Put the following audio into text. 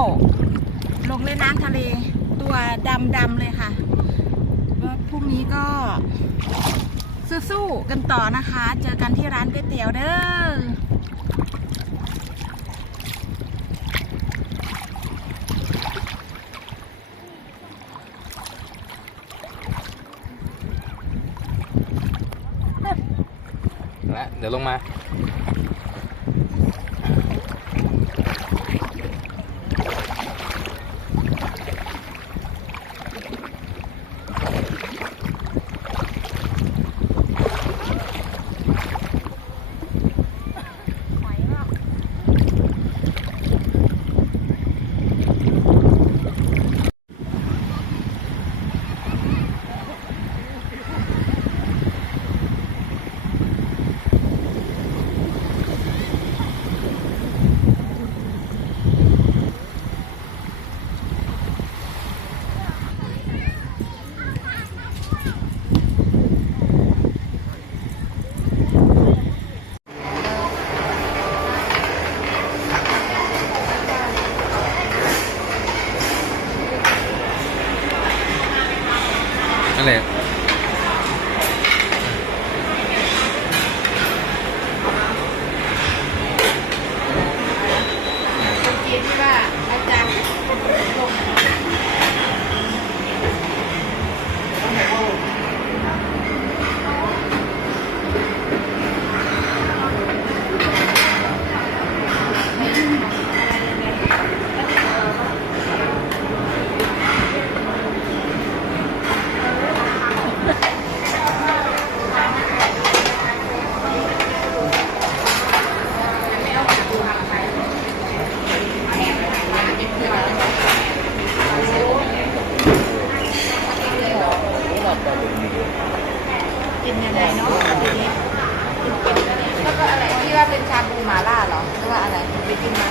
ว ลงเล่นน้ำทะเล ตัวดำดำๆเลยค่ะแล้วพรุ่งนี้ก็สู้ๆกันต่อนะคะ เจอกันที่ร้านก๋วยเตี๋ยวเด้อและเดี๋ยวลงมา อะ กินยังไงเนาะทีนี้แล้วก็อะไรที่ว่าเป็นชาบูหมาล่าเหรอหรือว่าอะไรไปกินมา